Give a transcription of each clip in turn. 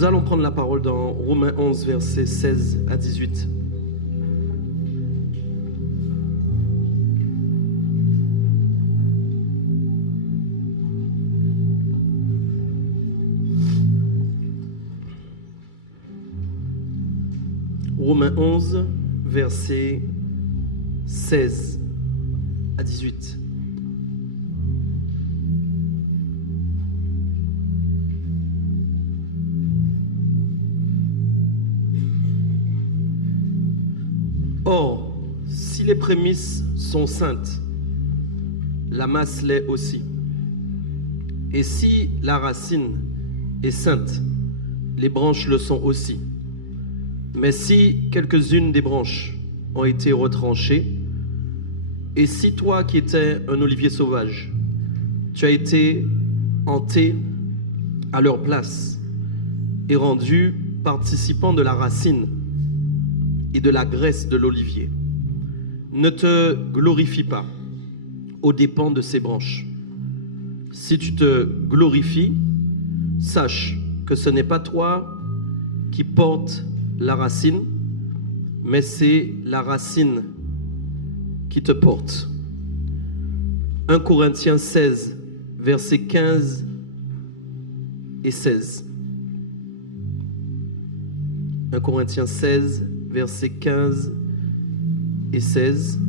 Nous allons prendre la parole dans Romains 11, versets 16 à 18. Romains 11, versets 16 à 18. Or, si les prémices sont saintes, la masse l'est aussi. Et si la racine est sainte, les branches le sont aussi. Mais si quelques-unes des branches ont été retranchées, et si toi qui étais un olivier sauvage, tu as été hanté à leur place et rendu participant de la racine et de la graisse de l'olivier, ne te glorifie pas aux dépens de ces branches. Si tu te glorifies, sache que ce n'est pas toi qui portes la racine, mais c'est la racine qui te porte. 1 Corinthiens 16, versets 15 et 16. 1 Corinthiens 16, versets 15 et 16.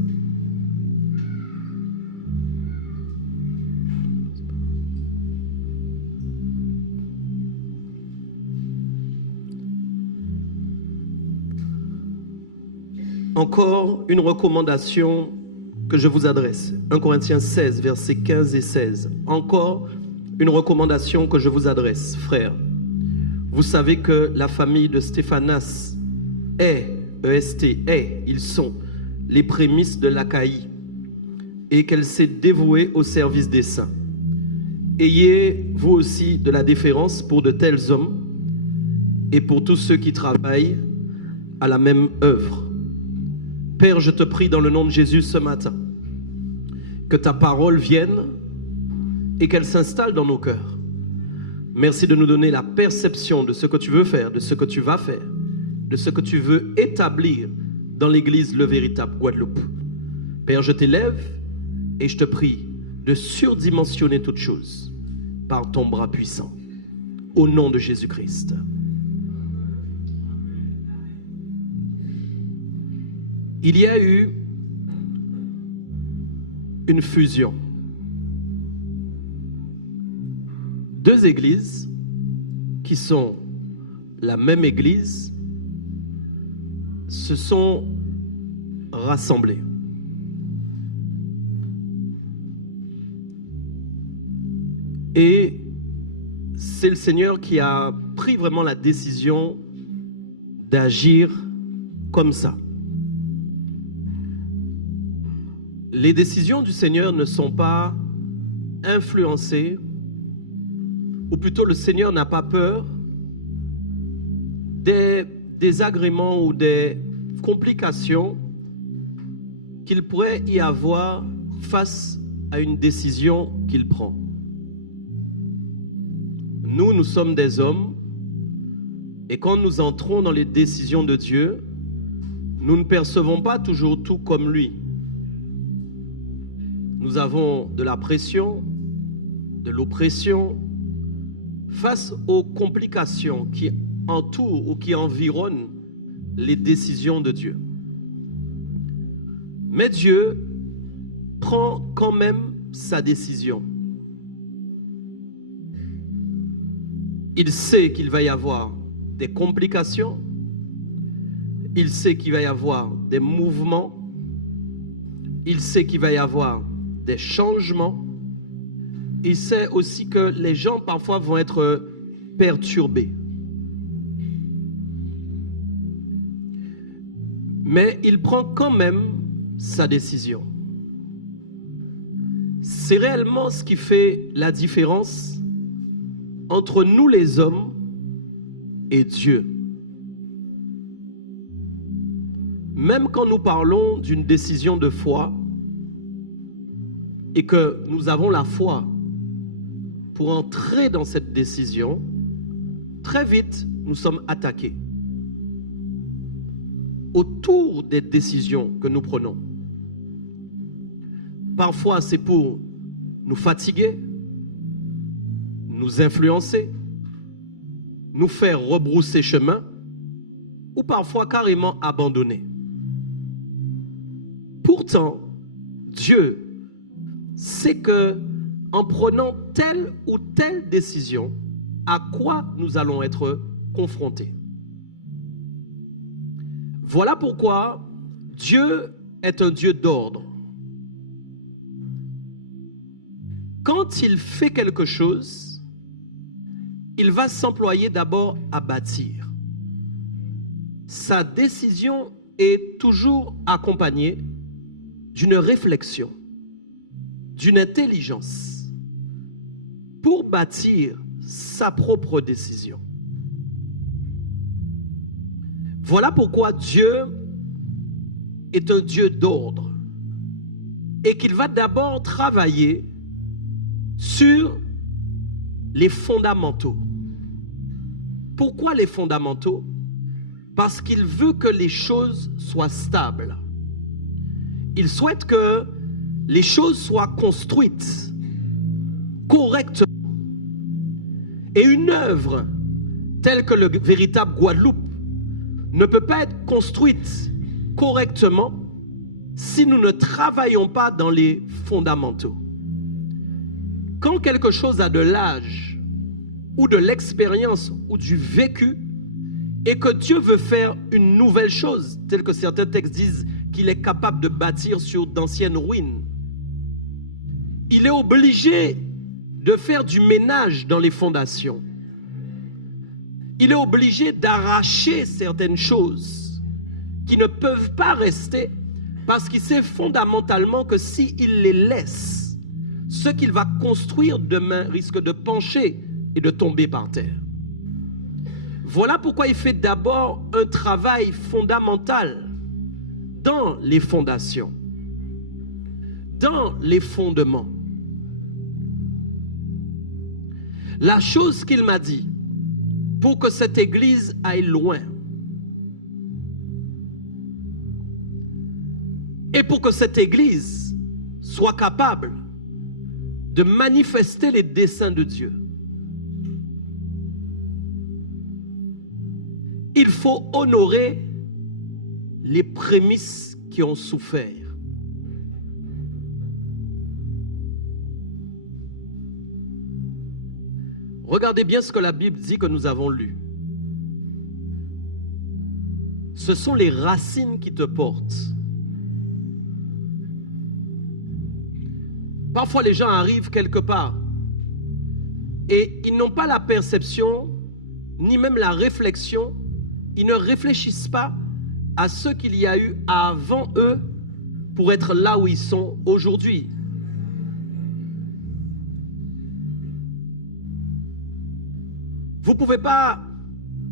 Encore une recommandation que je vous adresse. 1 Corinthiens 16, versets 15 et 16. Encore une recommandation que je vous adresse, frères. Vous savez que la famille de Stéphanas ils sont les prémices de l'Achaïe, et qu'elle s'est dévouée au service des saints. Ayez vous aussi de la déférence pour de tels hommes et pour tous ceux qui travaillent à la même œuvre. Père, je te prie dans le nom de Jésus ce matin, que ta parole vienne et qu'elle s'installe dans nos cœurs. Merci de nous donner la perception de ce que tu veux faire, de ce que tu vas faire, de ce que tu veux établir dans l'Église Le Véritable Guadeloupe. Père, je t'élève et je te prie de surdimensionner toutes choses par ton bras puissant. Au nom de Jésus-Christ. Il y a eu une fusion. Deux églises qui sont la même église se sont rassemblées. Et c'est le Seigneur qui a pris vraiment la décision d'agir comme ça. Les décisions du Seigneur ne sont pas influencées, ou plutôt le Seigneur n'a pas peur des désagréments ou des complications qu'il pourrait y avoir face à une décision qu'il prend. Nous sommes des hommes, et quand nous entrons dans les décisions de Dieu, nous ne percevons pas toujours tout comme lui. Nous avons de la pression, de l'oppression, face aux complications qui entourent ou qui environnent les décisions de Dieu. Mais Dieu prend quand même sa décision. Il sait qu'il va y avoir des complications, il sait qu'il va y avoir des mouvements, il sait qu'il va y avoir des changements. Il sait aussi que les gens parfois vont être perturbés. Mais il prend quand même sa décision. C'est réellement ce qui fait la différence entre nous les hommes et Dieu. Même quand nous parlons d'une décision de foi et que nous avons la foi pour entrer dans cette décision, très vite, nous sommes attaqués autour des décisions que nous prenons. Parfois, c'est pour nous fatiguer, nous influencer, nous faire rebrousser chemin, ou parfois carrément abandonner. Pourtant, Dieu sait que en prenant telle ou telle décision, à quoi nous allons être confrontés. Voilà pourquoi Dieu est un Dieu d'ordre. Quand il fait quelque chose, il va s'employer d'abord à bâtir. Sa décision est toujours accompagnée d'une réflexion, d'une intelligence pour bâtir sa propre décision. Voilà pourquoi Dieu est un Dieu d'ordre et qu'il va d'abord travailler sur les fondamentaux. Pourquoi les fondamentaux? Parce qu'il veut que les choses soient stables. Il souhaite que les choses soient construites correctement. Et une œuvre telle que le véritable Guadeloupe ne peut pas être construite correctement si nous ne travaillons pas dans les fondamentaux. Quand quelque chose a de l'âge ou de l'expérience ou du vécu et que Dieu veut faire une nouvelle chose, tel que certains textes disent qu'il est capable de bâtir sur d'anciennes ruines, il est obligé de faire du ménage dans les fondations. Il est obligé d'arracher certaines choses qui ne peuvent pas rester parce qu'il sait fondamentalement que s'il les laisse, ce qu'il va construire demain risque de pencher et de tomber par terre. Voilà pourquoi il fait d'abord un travail fondamental dans les fondations, dans les fondements. La chose qu'il m'a dit pour que cette église aille loin et pour que cette église soit capable de manifester les desseins de Dieu, il faut honorer les prémices qui ont souffert. Regardez bien ce que la Bible dit que nous avons lu. Ce sont les racines qui te portent. Parfois, les gens arrivent quelque part et ils n'ont pas la perception, ni même la réflexion. Ils ne réfléchissent pas à ce qu'il y a eu avant eux pour être là où ils sont aujourd'hui. Vous ne pouvez pas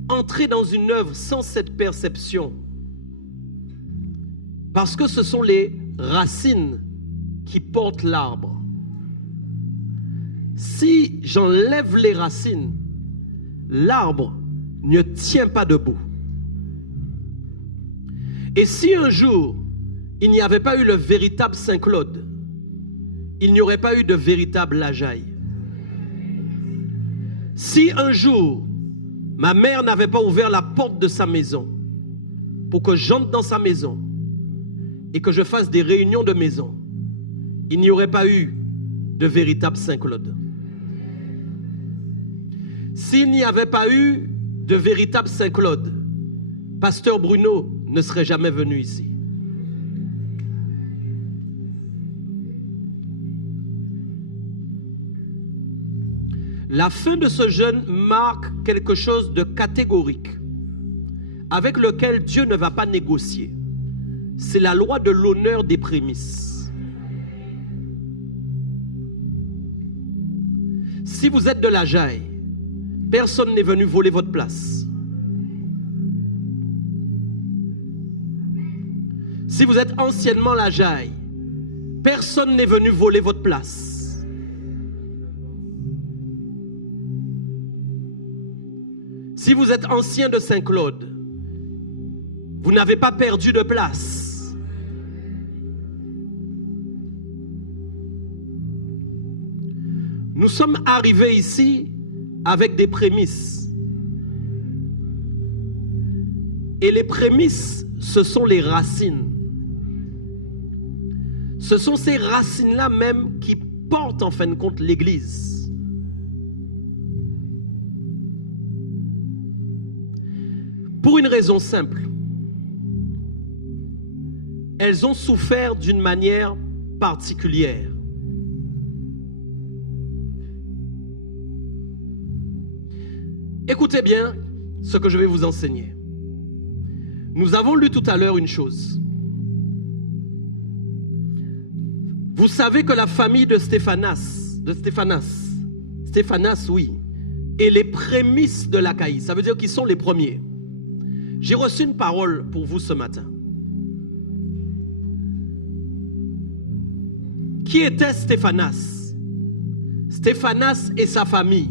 entrer dans une œuvre sans cette perception. Parce que ce sont les racines qui portent l'arbre. Si j'enlève les racines, l'arbre ne tient pas debout. Et si un jour, il n'y avait pas eu le véritable Saint-Claude, il n'y aurait pas eu de véritable Lajaille. Si un jour, ma mère n'avait pas ouvert la porte de sa maison pour que j'entre dans sa maison et que je fasse des réunions de maison, il n'y aurait pas eu de véritable Saint-Claude. S'il n'y avait pas eu de véritable Saint-Claude, Pasteur Bruno ne serait jamais venu ici. La fin de ce jeûne marque quelque chose de catégorique avec lequel Dieu ne va pas négocier. C'est la loi de l'honneur des prémices. Si vous êtes de la Jaille, personne n'est venu voler votre place. Si vous êtes anciennement la Jaille, personne n'est venu voler votre place. Si vous êtes ancien de Saint-Claude, vous n'avez pas perdu de place. Nous sommes arrivés ici avec des prémices. Et les prémices, ce sont les racines. Ce sont ces racines-là même qui portent en fin de compte l'Église. Pour une raison simple. Elles ont souffert d'une manière particulière. Écoutez bien ce que je vais vous enseigner. Nous avons lu tout à l'heure une chose. Vous savez que la famille de Stéphanas, oui, est les prémices de l'Achaïe. Ça veut dire qu'ils sont les premiers. J'ai reçu une parole pour vous ce matin. Qui était Stéphanas? Stéphanas et sa famille.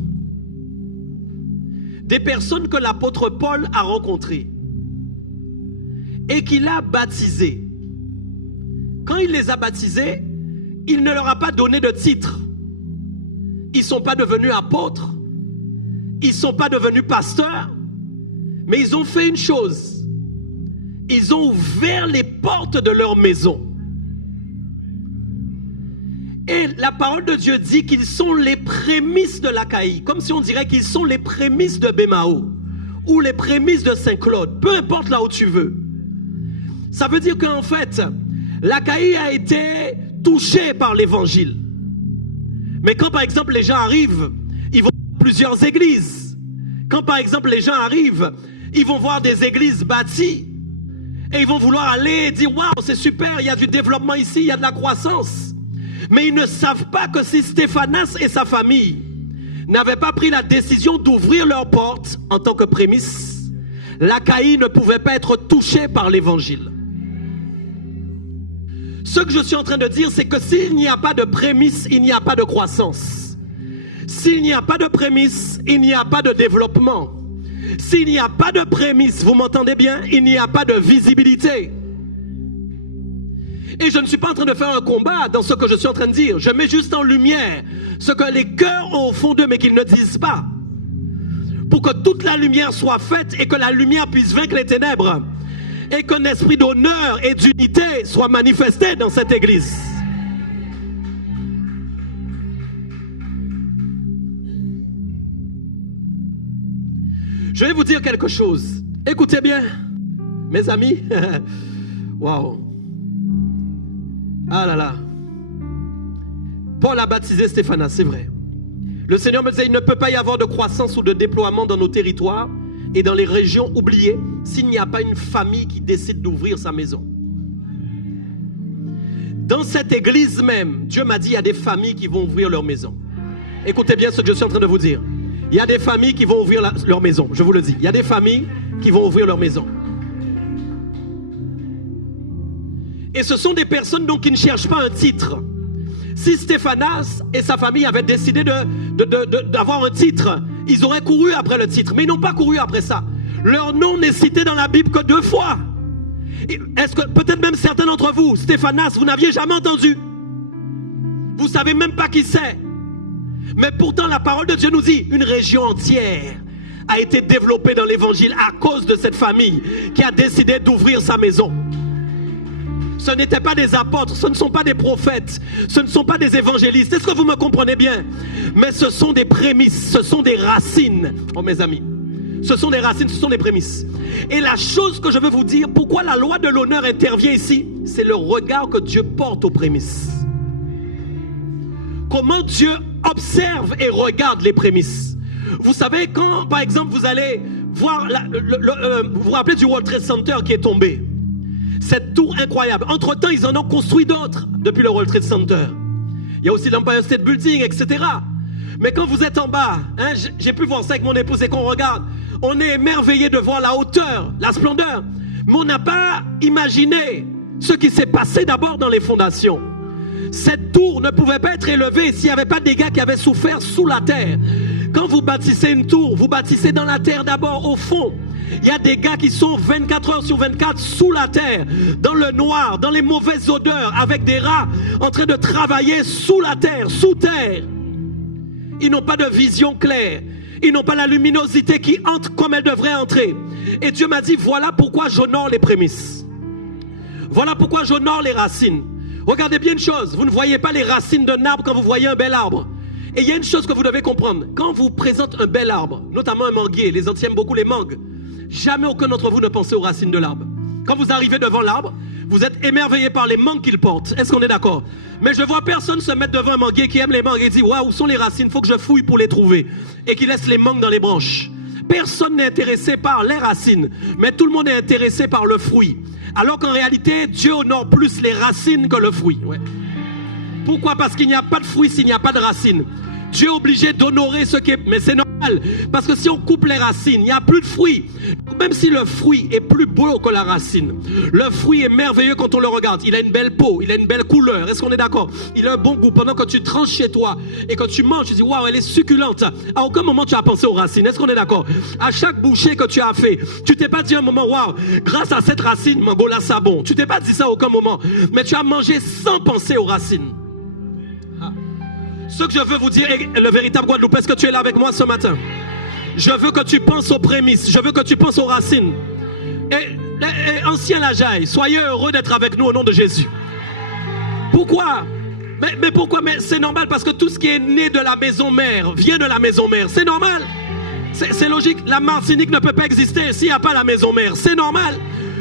Des personnes que l'apôtre Paul a rencontrées et qu'il a baptisées. Quand il les a baptisés, il ne leur a pas donné de titre. Ils ne sont pas devenus apôtres. Ils ne sont pas devenus pasteurs. Mais ils ont fait une chose. Ils ont ouvert les portes de leur maison. Et la parole de Dieu dit qu'ils sont les prémices de l'Achaïe. Comme si on dirait qu'ils sont les prémices de Bémao. Ou les prémices de Saint-Claude. Peu importe là où tu veux. Ça veut dire qu'en fait, l'Achaïe a été touchée par l'évangile. Mais quand par exemple les gens arrivent, ils vont voir plusieurs églises. Quand par exemple les gens arrivent, ils vont voir des églises bâties. Et ils vont vouloir aller et dire, waouh, c'est super, il y a du développement ici, il y a de la croissance. Mais ils ne savent pas que si Stéphanas et sa famille n'avaient pas pris la décision d'ouvrir leurs portes en tant que prémisse, l'Achaïe ne pouvait pas être touchée par l'évangile. Ce que je suis en train de dire, c'est que s'il n'y a pas de prémisse, il n'y a pas de croissance. S'il n'y a pas de prémisse, il n'y a pas de développement. S'il n'y a pas de prémisse, vous m'entendez bien, il n'y a pas de visibilité. Et je ne suis pas en train de faire un combat dans ce que je suis en train de dire. Je mets juste en lumière ce que les cœurs ont au fond d'eux, mais qu'ils ne disent pas. Pour que toute la lumière soit faite et que la lumière puisse vaincre les ténèbres. Et qu'un esprit d'honneur et d'unité soit manifesté dans cette église. Je vais vous dire quelque chose. Écoutez bien, mes amis. Waouh. Ah là là. Paul a baptisé Stéphanas, c'est vrai. Le Seigneur me disait, il ne peut pas y avoir de croissance ou de déploiement dans nos territoires et dans les régions oubliées s'il n'y a pas une famille qui décide d'ouvrir sa maison. Dans cette église même, Dieu m'a dit, il y a des familles qui vont ouvrir leur maison. Écoutez bien ce que je suis en train de vous dire. Il y a des familles qui vont ouvrir leur maison, je vous le dis. Il y a des familles qui vont ouvrir leur maison. Et ce sont des personnes donc qui ne cherchent pas un titre. Si Stéphanas et sa famille avaient décidé d'avoir un titre, ils auraient couru après le titre. Mais ils n'ont pas couru après ça. Leur nom n'est cité dans la Bible que 2 fois. Est-ce que peut-être même certains d'entre vous, Stéphanas, vous n'aviez jamais entendu? Vous ne savez même pas qui c'est. Mais pourtant la parole de Dieu nous dit, une région entière a été développée dans l'évangile à cause de cette famille qui a décidé d'ouvrir sa maison. Ce n'étaient pas des apôtres, ce ne sont pas des prophètes, ce ne sont pas des évangélistes. Est-ce que vous me comprenez bien? Mais ce sont des prémices, ce sont des racines. Oh mes amis, ce sont des racines, ce sont des prémices. Et la chose que je veux vous dire, pourquoi la loi de l'honneur intervient ici, c'est le regard que Dieu porte aux prémices. Comment Dieu observe et regarde les prémices. Vous savez, quand par exemple vous allez voir, vous vous rappelez du World Trade Center qui est tombé? Cette tour incroyable. Entre-temps, ils en ont construit d'autres depuis le World Trade Center. Il y a aussi l'Empire State Building, etc. Mais quand vous êtes en bas, hein, j'ai pu voir ça avec mon épouse et qu'on regarde, on est émerveillé de voir la hauteur, la splendeur. Mais on n'a pas imaginé ce qui s'est passé d'abord dans les fondations. Cette tour ne pouvait pas être élevée s'il n'y avait pas des gars qui avaient souffert sous la terre. Quand vous bâtissez une tour, vous bâtissez dans la terre d'abord, au fond. Il y a des gars qui sont 24 heures sur 24 sous la terre, dans le noir, dans les mauvaises odeurs, avec des rats, en train de travailler sous la terre, sous terre. Ils n'ont pas de vision claire. Ils n'ont pas la luminosité qui entre comme elle devrait entrer. Et Dieu m'a dit, voilà pourquoi j'honore les prémices. Voilà pourquoi j'honore les racines. Regardez bien une chose, vous ne voyez pas les racines d'un arbre quand vous voyez un bel arbre. Et il y a une chose que vous devez comprendre. Quand vous présente un bel arbre, notamment un manguier, les Antilles aiment beaucoup les mangues, jamais aucun d'entre vous ne pensez aux racines de l'arbre. Quand vous arrivez devant l'arbre, vous êtes émerveillé par les mangues qu'il porte. Est-ce qu'on est d'accord? Mais je vois personne se mettre devant un manguier qui aime les mangues et dit, waouh, où sont les racines? Il faut que je fouille pour les trouver. Et qui laisse les mangues dans les branches. Personne n'est intéressé par les racines, mais tout le monde est intéressé par le fruit. Alors qu'en réalité, Dieu honore plus les racines que le fruit. Ouais. Pourquoi? Parce qu'il n'y a pas de fruit s'il n'y a pas de racines. Dieu est obligé d'honorer ce qui est... Mais c'est normal, parce que si on coupe les racines, il n'y a plus de fruit. Même si le fruit est plus beau que la racine, le fruit est merveilleux quand on le regarde. Il a une belle peau, il a une belle couleur. Est-ce qu'on est d'accord? Il a un bon goût. Pendant que tu tranches chez toi et que tu manges, tu dis, waouh, elle est succulente. À aucun moment tu as pensé aux racines. Est-ce qu'on est d'accord? À chaque bouchée que tu as fait, tu t'es pas dit un moment, waouh, grâce à cette racine, Mangola Sabon. Tu t'es pas dit ça à aucun moment. Mais tu as mangé sans penser aux racines. Ce que je veux vous dire, le véritable Guadeloupe, est-ce que tu es là avec moi ce matin? Je veux que tu penses aux prémices, je veux que tu penses aux racines. Et ancien Lajaille, soyez heureux d'être avec nous au nom de Jésus. Pourquoi? Mais pourquoi? Mais c'est normal parce que tout ce qui est né de la maison mère vient de la maison mère. C'est normal. C'est logique. La Martinique ne peut pas exister s'il n'y a pas la maison mère. C'est normal.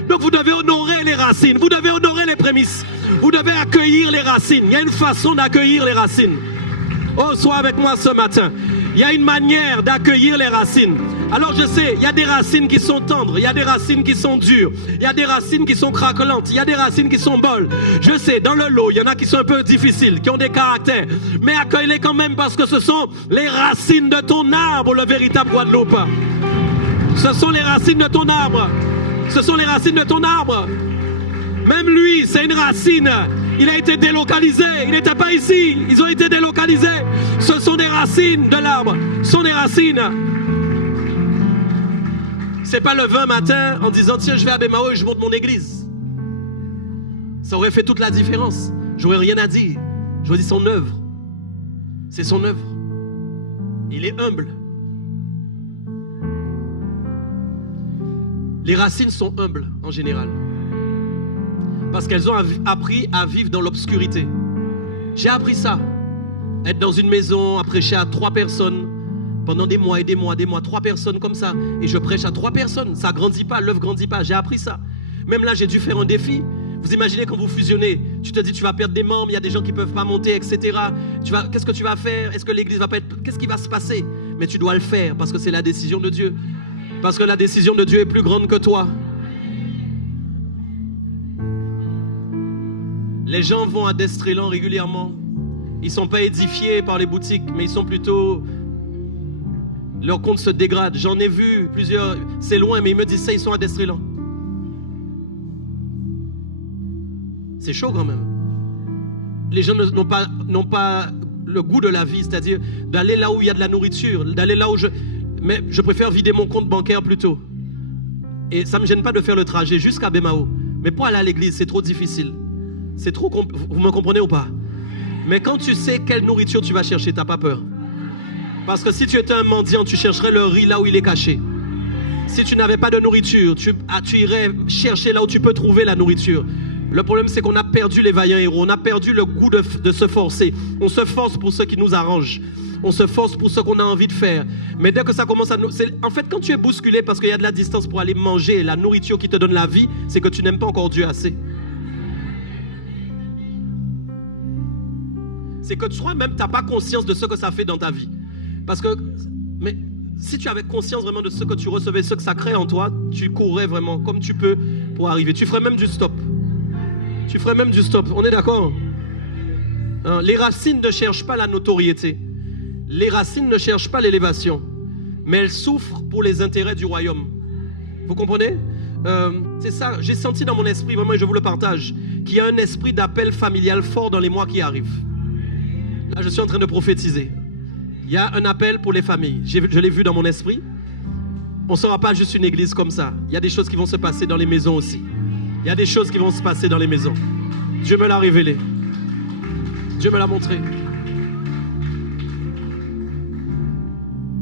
Donc vous devez honorer les racines, vous devez honorer les prémices. Vous devez accueillir les racines. Il y a une façon d'accueillir les racines. Oh, sois avec moi ce matin. Il y a une manière d'accueillir les racines. Alors je sais, il y a des racines qui sont tendres, il y a des racines qui sont dures, il y a des racines qui sont craquelantes, il y a des racines qui sont molles. Je sais, dans le lot, il y en a qui sont un peu difficiles, qui ont des caractères. Mais accueille-les quand même parce que ce sont les racines de ton arbre, le véritable Guadeloupe. Ce sont les racines de ton arbre. Ce sont les racines de ton arbre. Même lui, c'est une racine. Il a été délocalisé. Il n'était pas ici. Ils ont été délocalisés. Ce sont des racines de l'arbre. Ce sont des racines. C'est pas le 20 matin en disant tiens, je vais à Bémao et je monte mon église. Ça aurait fait toute la différence. J'aurais rien à dire. Je dis son œuvre. C'est son œuvre. Il est humble. Les racines sont humbles en général. Parce qu'elles ont appris à vivre dans l'obscurité. J'ai appris ça. Être dans une maison, à prêcher à 3 personnes pendant des mois et des mois, 3 personnes comme ça. Et je prêche à 3 personnes. Ça ne grandit pas, l'œuvre ne grandit pas. J'ai appris ça. Même là, j'ai dû faire un défi. Vous imaginez quand vous fusionnez, tu te dis tu vas perdre des membres, il y a des gens qui ne peuvent pas monter, etc. Qu'est-ce que tu vas faire? Est-ce que l'église va pas être... Qu'est-ce qui va se passer? Mais tu dois le faire parce que c'est la décision de Dieu. Parce que la décision de Dieu est plus grande que toi. Les gens vont à Destrélan régulièrement. Ils ne sont pas édifiés par les boutiques, mais ils sont plutôt... Leur compte se dégrade. J'en ai vu plusieurs. C'est loin, mais ils me disent ça, ils sont à Destrélan. C'est chaud quand même. Les gens n'ont pas le goût de la vie, c'est-à-dire d'aller là où il y a de la nourriture, d'aller là où Mais je préfère vider mon compte bancaire plutôt. Et ça ne me gêne pas de faire le trajet jusqu'à Bémao. Mais pour aller à l'église, c'est trop difficile. C'est trop vous me comprenez ou pas? Mais quand tu sais quelle nourriture tu vas chercher, tu n'as pas peur. Parce que si tu étais un mendiant, tu chercherais le riz là où il est caché. Si tu n'avais pas de nourriture, tu irais chercher là où tu peux trouver la nourriture. Le problème, c'est qu'on a perdu les vaillants héros. On a perdu le goût de se forcer. On se force pour ce qui nous arrange. On se force pour ce qu'on a envie de faire. Mais dès que ça commence à nous... En fait, quand tu es bousculé parce qu'il y a de la distance pour aller manger la nourriture qui te donne la vie, c'est que tu n'aimes pas encore Dieu assez. C'est que toi-même, tu n'as pas conscience de ce que ça fait dans ta vie. Parce que... Mais si tu avais conscience vraiment de ce que tu recevais, ce que ça crée en toi, tu courrais vraiment comme tu peux pour arriver. Tu ferais même du stop. Tu ferais même du stop. On est d'accord? Hein? Les racines ne cherchent pas la notoriété. Les racines ne cherchent pas l'élévation. Mais elles souffrent pour les intérêts du royaume. Vous comprenez? C'est ça. J'ai senti dans mon esprit, vraiment, et je vous le partage, qu'il y a un esprit d'appel familial fort dans les mois qui arrivent. Là, je suis en train de prophétiser. Il y a un appel pour les familles. Je l'ai vu dans mon esprit. On ne sera pas juste une église comme ça. Il y a des choses qui vont se passer dans les maisons aussi. Il y a des choses qui vont se passer dans les maisons. Dieu me l'a révélé. Dieu me l'a montré.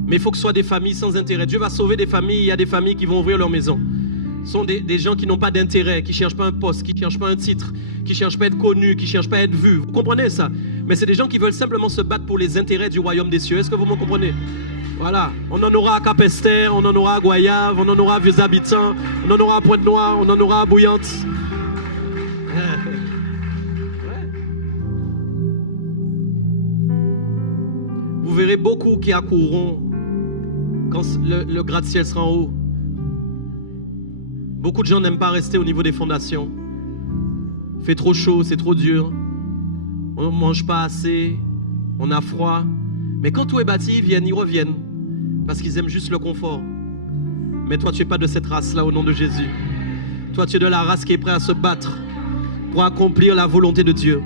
Mais il faut que ce soit des familles sans intérêt. Dieu va sauver des familles. Il y a des familles qui vont ouvrir leur maison. Ce sont des gens qui n'ont pas d'intérêt, qui ne cherchent pas un poste, qui ne cherchent pas un titre, qui ne cherchent pas à être connus, qui ne cherchent pas à être vus. Vous comprenez ça? Mais c'est des gens qui veulent simplement se battre pour les intérêts du royaume des cieux. Est-ce que vous me comprenez? Voilà. On en aura à Capester, on en aura à Goyave, on en aura à Vieux Habitants, on en aura à Pointe-Noire, on en aura à Bouillante. Vous verrez beaucoup qui accourront quand le gratte-ciel sera en haut. Beaucoup de gens n'aiment pas rester au niveau des fondations. Il fait trop chaud, c'est trop dur. On ne mange pas assez, on a froid. Mais quand tout est bâti, ils reviennent. Parce qu'ils aiment juste le confort. Mais toi, tu n'es pas de cette race-là au nom de Jésus. Toi, tu es de la race qui est prête à se battre pour accomplir la volonté de Dieu.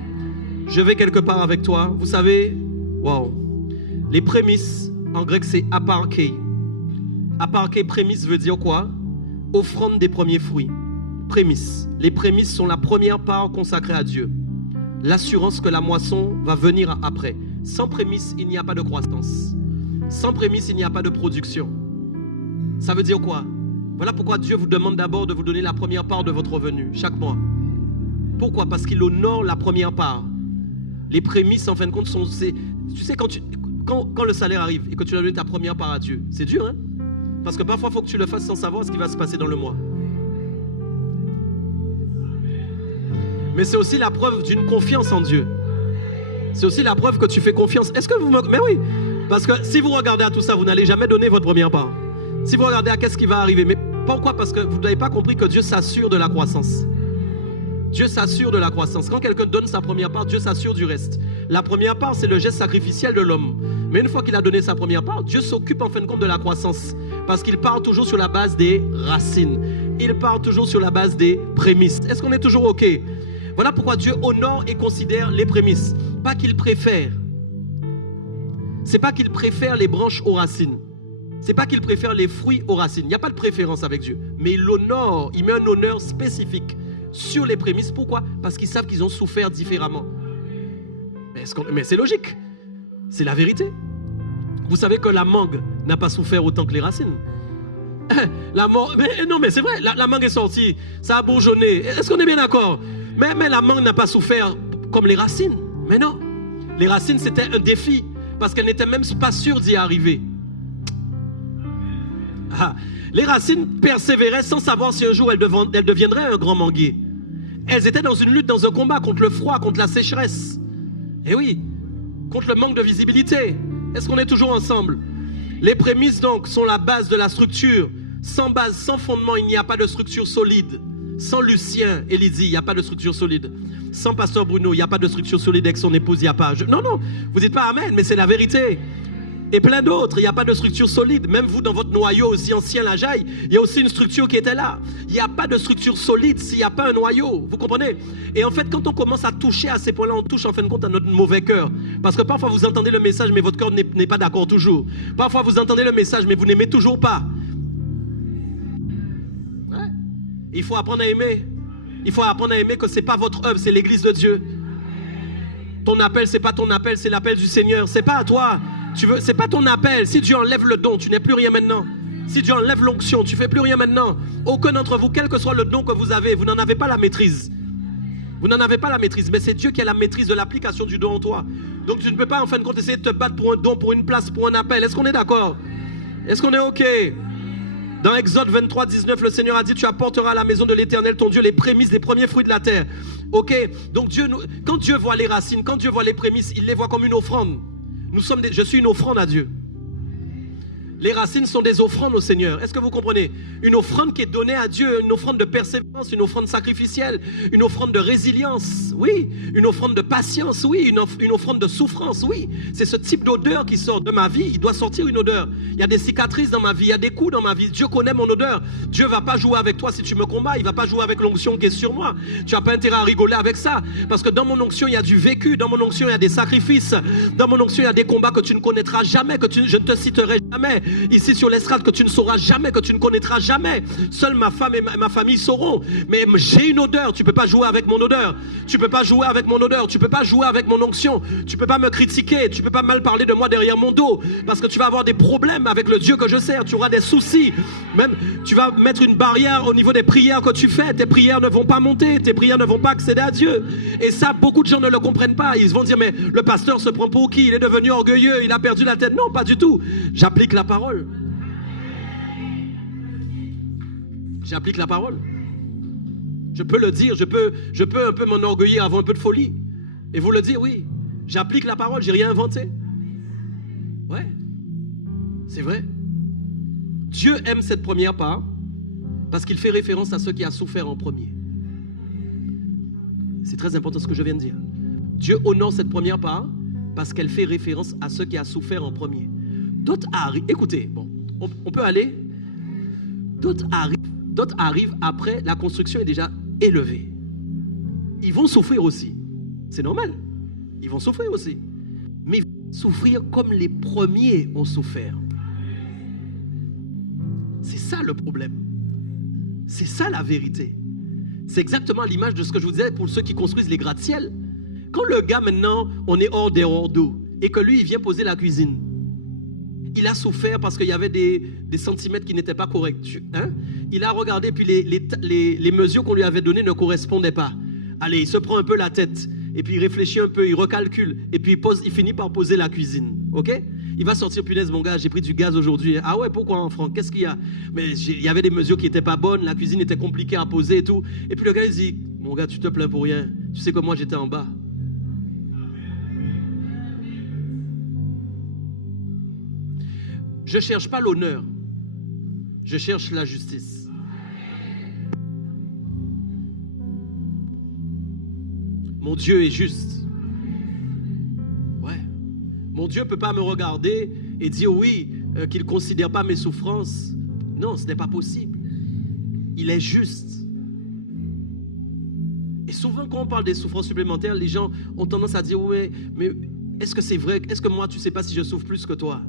Je vais quelque part avec toi. Vous savez, waouh. Les prémices, en grec, c'est aparké. Aparké, prémisse veut dire quoi? Offrande des premiers fruits. Prémices. Les prémices sont la première part consacrée à Dieu. L'assurance que la moisson va venir après. Sans prémices, il n'y a pas de croissance. Sans prémices, il n'y a pas de production. Ça veut dire quoi? Voilà pourquoi Dieu vous demande d'abord de vous donner la première part de votre revenu, chaque mois. Pourquoi? Parce qu'il honore la première part. Les prémices, en fin de compte, sont... Tu sais, quand le salaire arrive et que tu as donné ta première part à Dieu, c'est dur, hein? Parce que parfois, il faut que tu le fasses sans savoir ce qui va se passer dans le mois. Mais c'est aussi la preuve d'une confiance en Dieu. C'est aussi la preuve que tu fais confiance. Est-ce que vous me... Mais oui, parce que si vous regardez à tout ça, vous n'allez jamais donner votre première part. Si vous regardez à qu'est-ce qui va arriver. Mais pourquoi? Parce que vous n'avez pas compris que Dieu s'assure de la croissance. Dieu s'assure de la croissance. Quand quelqu'un donne sa première part, Dieu s'assure du reste. La première part, c'est le geste sacrificiel de l'homme. Mais une fois qu'il a donné sa première part, Dieu s'occupe en fin de compte de la croissance. Parce qu'il part toujours sur la base des racines. Il part toujours sur la base des prémices. Est-ce qu'on est toujours OK? Voilà pourquoi Dieu honore et considère les prémices. Pas qu'il préfère. C'est pas qu'il préfère les branches aux racines. C'est pas qu'il préfère les fruits aux racines. Il n'y a pas de préférence avec Dieu. Mais il honore, il met un honneur spécifique sur les prémices. Pourquoi? Parce qu'ils savent qu'ils ont souffert différemment. Mais c'est logique. C'est la vérité. Vous savez que la mangue n'a pas souffert autant que les racines. Mais c'est vrai, la mangue est sortie, ça a bourgeonné. Est-ce qu'on est bien d'accord? Mais la mangue n'a pas souffert comme les racines. Mais non. Les racines, c'était un défi. Parce qu'elles n'étaient même pas sûres d'y arriver. Les racines persévéraient sans savoir si un jour elles deviendraient un grand manguier. Elles étaient dans une lutte, dans un combat contre le froid, contre la sécheresse. Et oui, contre le manque de visibilité. Est-ce qu'on est toujours ensemble? Les prémices donc sont la base de la structure. Sans base, sans fondement, il n'y a pas de structure solide. Sans Lucien et Lydie, il n'y a pas de structure solide. Sans Pasteur Bruno, il n'y a pas de structure solide avec son épouse, il n'y a pas... Non, vous dites pas amen, mais c'est la vérité. Et plein d'autres, il n'y a pas de structure solide. Même vous, dans votre noyau aussi ancien, la Jaille, il y a aussi une structure qui était là. Il n'y a pas de structure solide s'il n'y a pas un noyau. Vous comprenez? Et en fait, quand on commence à toucher à ces points-là, on touche en fin de compte à notre mauvais cœur. Parce que parfois, vous entendez le message, mais votre cœur n'est pas d'accord toujours. Parfois, vous entendez le message, mais vous n'aimez toujours pas. Ouais. Il faut apprendre à aimer. Il faut apprendre à aimer que ce n'est pas votre œuvre, c'est l'église de Dieu. Ton appel, ce n'est pas ton appel, c'est l'appel du Seigneur. Ce n'est pas à toi. C'est pas ton appel. Si Dieu enlève le don, tu n'es plus rien maintenant. Si Dieu enlève l'onction, tu ne fais plus rien maintenant. Aucun d'entre vous, quel que soit le don que vous avez, vous n'en avez pas la maîtrise. Vous n'en avez pas la maîtrise, mais c'est Dieu qui a la maîtrise de l'application du don en toi. Donc tu ne peux pas en fin de compte essayer de te battre pour un don, pour une place, pour un appel. Est-ce qu'on est d'accord? Est-ce qu'on est OK? Dans Exode 23, 19, le Seigneur a dit: tu apporteras à la maison de l'Éternel ton Dieu les prémices des premiers fruits de la terre. OK? Donc quand Dieu voit les racines, quand Dieu voit les prémices, il les voit comme une offrande. Je suis une offrande à Dieu. Les racines sont des offrandes au Seigneur. Est-ce que vous comprenez? Une offrande qui est donnée à Dieu, une offrande de persévérance, une offrande sacrificielle, une offrande de résilience, oui. Une offrande de patience, oui. Une offrande de souffrance, oui. C'est ce type d'odeur qui sort de ma vie. Il doit sortir une odeur. Il y a des cicatrices dans ma vie, il y a des coups dans ma vie. Dieu connaît mon odeur. Dieu ne va pas jouer avec toi si tu me combats. Il ne va pas jouer avec l'onction qui est sur moi. Tu n'as pas intérêt à rigoler avec ça. Parce que dans mon onction, il y a du vécu. Dans mon onction, il y a des sacrifices. Dans mon onction, il y a des combats que tu ne connaîtras jamais, je ne te citerai jamais. Ici sur l'estrade, que tu ne sauras jamais, que tu ne connaîtras jamais. Seule ma femme et ma famille sauront. Mais j'ai une odeur, tu ne peux pas jouer avec mon odeur. Tu ne peux pas jouer avec mon odeur, tu ne peux pas jouer avec mon onction. Tu ne peux pas me critiquer, tu ne peux pas mal parler de moi derrière mon dos. Parce que tu vas avoir des problèmes avec le Dieu que je sers. Tu auras des soucis. Même, tu vas mettre une barrière au niveau des prières que tu fais. Tes prières ne vont pas monter, tes prières ne vont pas accéder à Dieu. Et ça, beaucoup de gens ne le comprennent pas. Ils vont dire, mais le pasteur se prend pour qui? Il est devenu orgueilleux, il a perdu la tête. Non, pas du tout. J'applique la parole. J'applique la parole. Je peux le dire, je peux un peu m'enorgueillir, avoir un peu de folie. Et vous le dire, oui. J'applique la parole, j'ai rien inventé. Ouais. C'est vrai. Dieu aime cette première part parce qu'il fait référence à ceux qui a souffert en premier. C'est très important ce que je viens de dire. Dieu honore cette première part parce qu'elle fait référence à ceux qui a souffert en premier. D'autres arrivent, écoutez, bon, on peut aller. D'autres arrivent après, la construction est déjà élevée. Ils vont souffrir aussi. C'est normal. Ils vont souffrir aussi. Mais ils vont souffrir comme les premiers ont souffert. C'est ça le problème. C'est ça la vérité. C'est exactement l'image de ce que je vous disais pour ceux qui construisent les gratte-ciel. Quand le gars maintenant, on est hors des hors d'eau, et que lui, il vient poser la cuisine, il a souffert parce qu'il y avait des centimètres qui n'étaient pas corrects. Hein? Il a regardé, puis les mesures qu'on lui avait données ne correspondaient pas. Allez, il se prend un peu la tête, et puis il réfléchit un peu, il recalcule, et puis il finit par poser la cuisine. Ok? Il va sortir, punaise mon gars, j'ai pris du gaz aujourd'hui. Ah ouais, pourquoi, Franck? Qu'est-ce qu'il y a? Mais il y avait des mesures qui n'étaient pas bonnes, la cuisine était compliquée à poser et tout. Et puis le gars, il dit, mon gars, tu te plains pour rien. Tu sais que moi, j'étais en bas. Je ne cherche pas l'honneur. Je cherche la justice. Mon Dieu est juste. Ouais. Mon Dieu ne peut pas me regarder et dire oui, qu'il ne considère pas mes souffrances. Non, ce n'est pas possible. Il est juste. Et souvent, quand on parle des souffrances supplémentaires, les gens ont tendance à dire oui, mais est-ce que c'est vrai? Est-ce que moi, tu ne sais pas si je souffre plus que toi?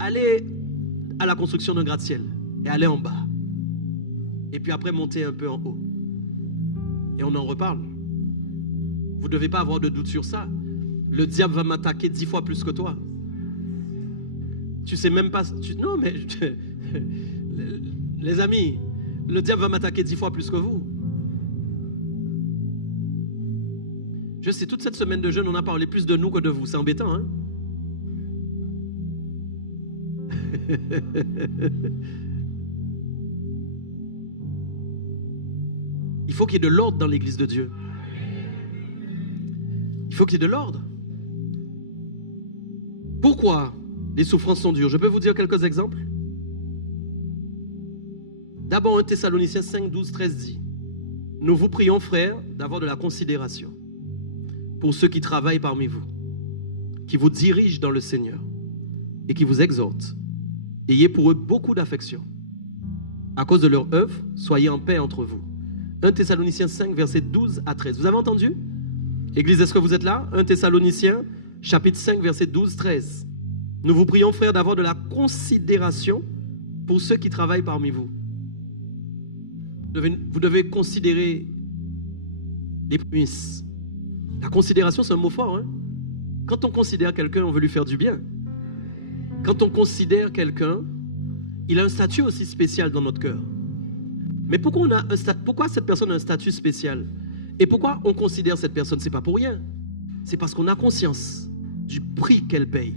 Allez à la construction d'un gratte-ciel et allez en bas. Et puis après, montez un peu en haut. Et on en reparle. Vous ne devez pas avoir de doute sur ça. Le diable va m'attaquer 10 fois plus que toi. Tu sais même pas... non, mais... les amis, le diable va m'attaquer 10 fois plus que vous. Je sais, toute cette semaine de jeûne, on a parlé plus de nous que de vous. C'est embêtant, hein? Il faut qu'il y ait de l'ordre dans l'église de Dieu. Il faut qu'il y ait de l'ordre. Pourquoi les souffrances sont dures? Je peux vous dire quelques exemples. D'abord, 1 Thessaloniciens 5, 12, 13 dit: nous vous prions, frères, d'avoir de la considération pour ceux qui travaillent parmi vous, qui vous dirigent dans le Seigneur et qui vous exhortent. Ayez pour eux beaucoup d'affection. À cause de leur œuvre, soyez en paix entre vous. 1 Thessaloniciens 5, versets 12 à 13. Vous avez entendu? Église, est-ce que vous êtes là? 1 Thessaloniciens, chapitre 5, versets 12, 13. Nous vous prions, frères, d'avoir de la considération pour ceux qui travaillent parmi vous. Vous devez considérer les prémices. La considération, c'est un mot fort. Hein? Quand on considère quelqu'un, on veut lui faire du bien. Quand on considère quelqu'un, il a un statut aussi spécial dans notre cœur. Mais pourquoi cette personne a un statut spécial? Et pourquoi on considère cette personne? Ce n'est pas pour rien. C'est parce qu'on a conscience du prix qu'elle paye.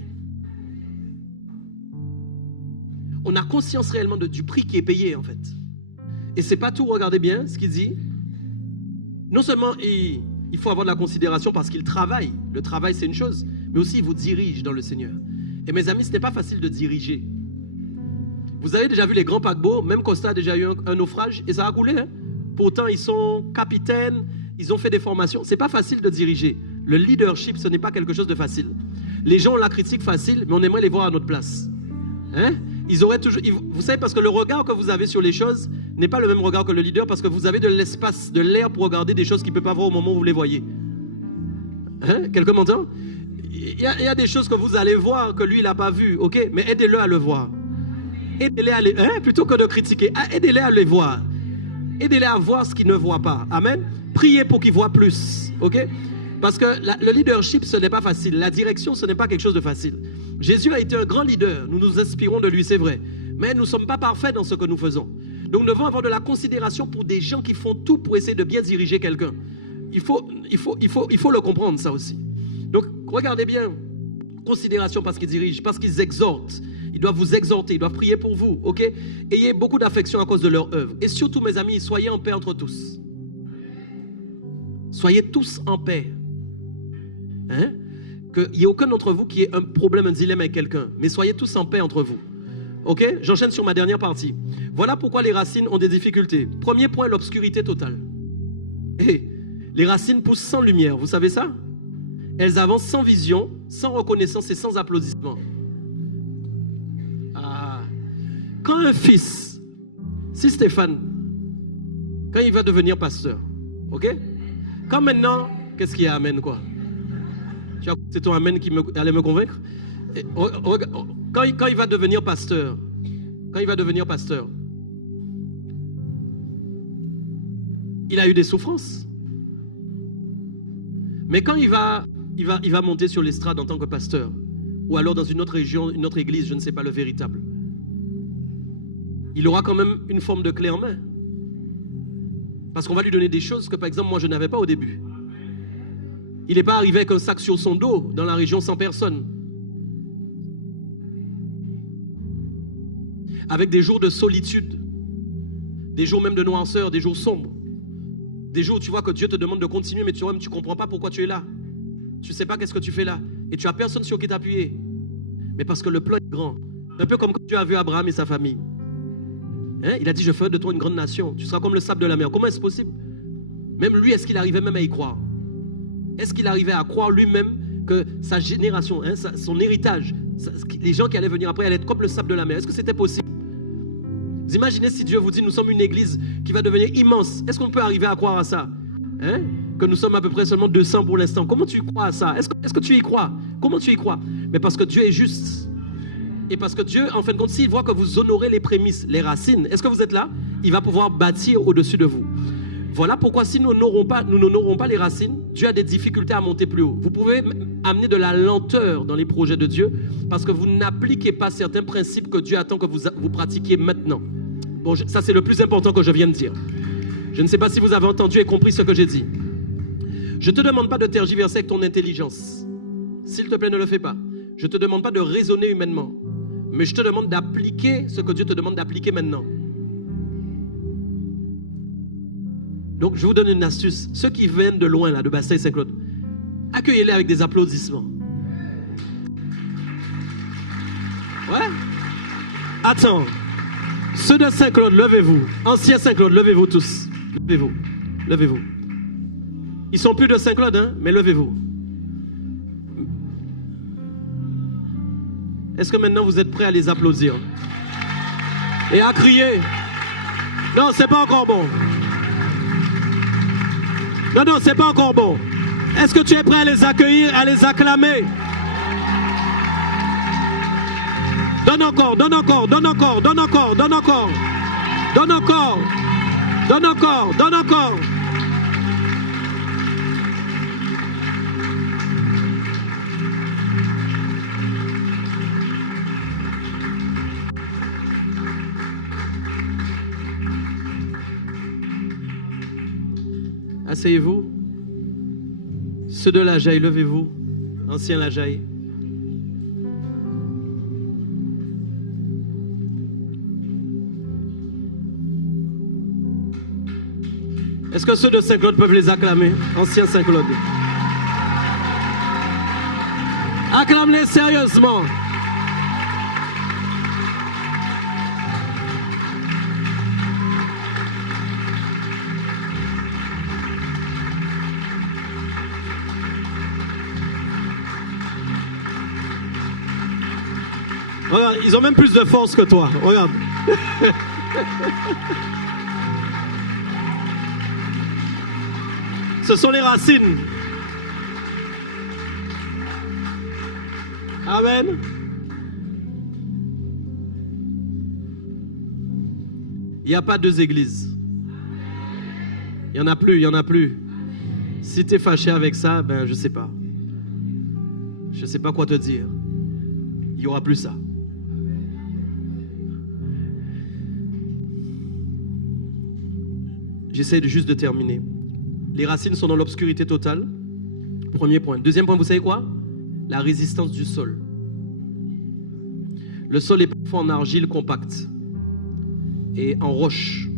On a conscience réellement du prix qui est payé en fait. Et ce n'est pas tout, regardez bien ce qu'il dit. Non seulement il faut avoir de la considération parce qu'il travaille. Le travail c'est une chose, mais aussi il vous dirige dans le Seigneur. Et mes amis, ce n'est pas facile de diriger. Vous avez déjà vu les grands paquebots, même Costa a déjà eu un naufrage et ça a coulé. Hein? Pourtant, ils sont capitaines, ils ont fait des formations. Ce n'est pas facile de diriger. Le leadership, ce n'est pas quelque chose de facile. Les gens ont la critique facile, mais on aimerait les voir à notre place. Hein? Ils auraient toujours, vous savez, parce que le regard que vous avez sur les choses n'est pas le même regard que le leader, parce que vous avez de l'espace, de l'air pour regarder des choses qu'il ne peut pas voir au moment où vous les voyez. Hein? Quelqu'un m'entend? Il y a des choses que vous allez voir que lui, il n'a pas vu, ok? Mais aidez-le à le voir. Aidez-les à les, hein? Plutôt que de critiquer, aidez-les à les voir. Aidez-les à voir ce qu'ils ne voient pas. Amen? Priez pour qu'ils voient plus, ok? Parce que le leadership, ce n'est pas facile. La direction, ce n'est pas quelque chose de facile. Jésus a été un grand leader. Nous nous inspirons de lui, c'est vrai. Mais nous ne sommes pas parfaits dans ce que nous faisons. Donc nous devons avoir de la considération pour des gens qui font tout pour essayer de bien diriger quelqu'un. Il faut le comprendre, ça aussi. Donc regardez bien. Considération parce qu'ils dirigent, parce qu'ils exhortent. Ils doivent vous exhorter, ils doivent prier pour vous, ok? Ayez beaucoup d'affection à cause de leur œuvre. Et surtout, mes amis, soyez en paix entre tous. Soyez tous en paix. Hein? Qu'il n'y ait aucun d'entre vous qui ait un problème, un dilemme avec quelqu'un. Mais soyez tous en paix entre vous. Ok? J'enchaîne sur ma dernière partie. Voilà pourquoi les racines ont des difficultés. Premier point, l'obscurité totale. Et les racines poussent sans lumière, vous savez ça? Elles avancent sans vision, sans reconnaissance et sans applaudissement. Ah. Quand un fils, si Stéphane, quand il va devenir pasteur, ok? Quand maintenant, qu'est-ce qu'il y a, amen quoi? C'est ton amen qui allait me convaincre? Quand il va devenir pasteur, il a eu des souffrances. Mais quand il va monter sur l'estrade en tant que pasteur, ou alors dans une autre région, une autre église, je ne sais pas le véritable, il aura quand même une forme de clé en main. Parce qu'on va lui donner des choses que par exemple moi je n'avais pas au début. Il n'est pas arrivé avec un sac sur son dos dans la région sans personne. Avec des jours de solitude, des jours même de noirceur, des jours sombres. Des jours où tu vois que Dieu te demande de continuer, mais tu ne comprends pas pourquoi tu es là. Tu ne sais pas qu'est-ce que tu fais là. Et tu n'as personne sur qui t'appuyer. Mais parce que le plan est grand. Un peu comme quand Dieu a vu Abraham et sa famille. Hein? Il a dit, je ferai de toi une grande nation. Tu seras comme le sable de la mer. Comment est-ce possible? Même lui, est-ce qu'il arrivait même à y croire? Est-ce qu'il arrivait à croire lui-même que sa génération, hein, son héritage, les gens qui allaient venir après allaient être comme le sable de la mer? Est-ce que c'était possible? Vous imaginez si Dieu vous dit, nous sommes une église qui va devenir immense. Est-ce qu'on peut arriver à croire à ça? Hein? Que nous sommes à peu près seulement 200 pour l'instant. Comment tu y crois à ça? Est-ce que tu y crois? Comment tu y crois? Mais parce que Dieu est juste. Et parce que Dieu, en fin de compte, s'il voit que vous honorez les prémices, les racines, est-ce que vous êtes là? Il va pouvoir bâtir au-dessus de vous. Voilà pourquoi si nous n'honorons pas les racines, Dieu a des difficultés à monter plus haut. Vous pouvez amener de la lenteur dans les projets de Dieu parce que vous n'appliquez pas certains principes que Dieu attend que vous pratiquiez maintenant. Bon, ça c'est le plus important que je viens de dire. Je ne sais pas si vous avez entendu et compris ce que j'ai dit. Je ne te demande pas de tergiverser avec ton intelligence. S'il te plaît, ne le fais pas. Je ne te demande pas de raisonner humainement. Mais je te demande d'appliquer ce que Dieu te demande d'appliquer maintenant. Donc, je vous donne une astuce. Ceux qui viennent de loin, là, de Bastille-Saint-Claude, accueillez-les avec des applaudissements. Ouais? Attends. Ceux de Saint-Claude, levez-vous. Anciens Saint-Claude, levez-vous tous. Levez-vous. Levez-vous. Ils sont plus de Saint-Claude, hein, mais levez-vous. Est-ce que maintenant vous êtes prêts à les applaudir? Et à crier? Non, c'est pas encore bon. Non, c'est pas encore bon. Est-ce que tu es prêt à les accueillir, à les acclamer? Donne encore, donne encore, donne encore, donne encore, donne encore. Donne encore, donne encore, donne encore. Asseyez-vous. Ceux de la Jaille, levez-vous. Ancien la Jaille. Est-ce que ceux de Saint-Claude peuvent les acclamer? Ancien Saint-Claude. Acclame-les sérieusement. Regarde, ils ont même plus de force que toi. Regarde. Ce sont les racines. Amen. Il n'y a pas deux églises. Il n'y en a plus, il n'y en a plus. Si tu es fâché avec ça, ben je ne sais pas. Je ne sais pas quoi te dire. Il n'y aura plus ça. J'essaie juste de terminer. Les racines sont dans l'obscurité totale. Premier point. Deuxième point, vous savez quoi? La résistance du sol. Le sol est parfois en argile compacte et en roche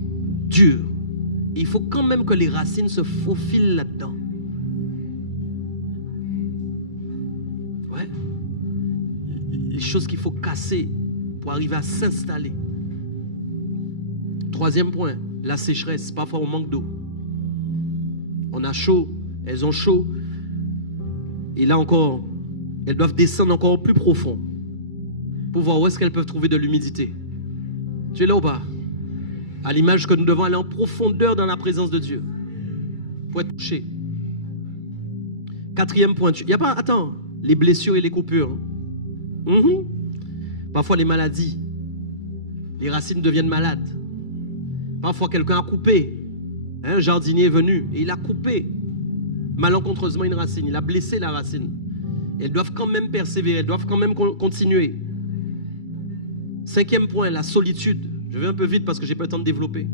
dure. Et il faut quand même que les racines se faufilent là-dedans. Ouais. Les choses qu'il faut casser pour arriver à s'installer. Troisième point, la sécheresse. Parfois on manque d'eau. On a chaud, elles ont chaud. Et là encore, elles doivent descendre encore plus profond pour voir où est-ce qu'elles peuvent trouver de l'humidité. Tu es là ou pas? À l'image que nous devons aller en profondeur dans la présence de Dieu pour être touché. Quatrième point, il n'y a pas, attends, les blessures et les coupures. Parfois les maladies, les racines deviennent malades. Parfois quelqu'un a coupé. Un jardinier est venu et il a coupé malencontreusement une racine. Il a blessé la racine. Et elles doivent quand même persévérer, elles doivent quand même continuer. Cinquième point, la solitude. Je vais un peu vite parce que je n'ai pas le temps de développer.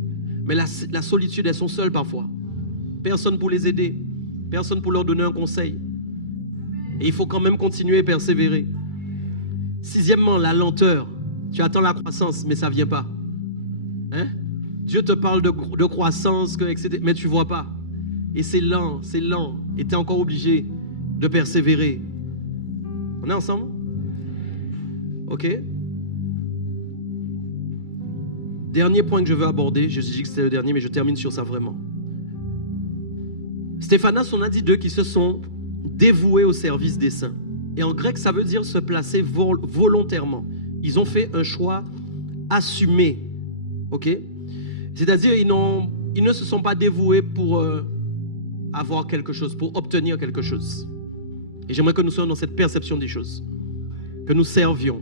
Mais la solitude, elles sont seules parfois. Personne pour les aider. Personne pour leur donner un conseil. Et il faut quand même continuer et persévérer. Sixièmement, la lenteur. Tu attends la croissance, mais ça ne vient pas. Hein? Dieu te parle de croissance, etc., mais tu ne vois pas. Et c'est lent, c'est lent. Et tu es encore obligé de persévérer. On est ensemble? Ok? Dernier point que je veux aborder, je dis que c'était le dernier, mais je termine sur ça vraiment. Stéphanas, on a dit d'eux qui se sont dévoués au service des saints. Et en grec, ça veut dire se placer volontairement. Ils ont fait un choix assumé. Ok? C'est-à-dire, ils ne se sont pas dévoués pour avoir quelque chose, pour obtenir quelque chose. Et j'aimerais que nous soyons dans cette perception des choses. Que nous servions.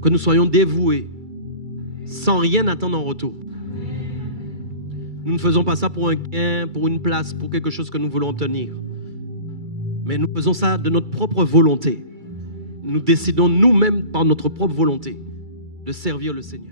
Que nous soyons dévoués. Sans rien attendre en retour. Nous ne faisons pas ça pour un gain, pour une place, pour quelque chose que nous voulons obtenir. Mais nous faisons ça de notre propre volonté. Nous décidons nous-mêmes par notre propre volonté de servir le Seigneur.